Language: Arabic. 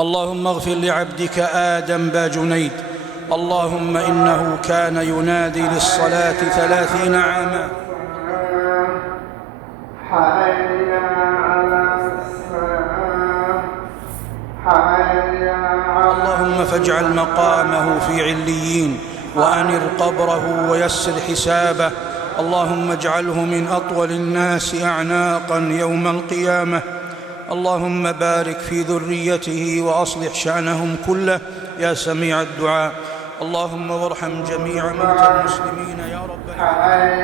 اللهم اغفر لعبدك آدم باجنيد. اللهم إنه كان ينادي للصلاة 30 عاما. اللهم فاجعل مقامه في عليين، وأنر قبره ويسر حسابه. اللهم اجعله من أطول الناس أعناقا يوم القيامة. اللهم بارك في ذريته وأصلح شأنهم كله يا سميع الدعاء. اللهم وارحم جميع موتى المسلمين يا رب العالمين.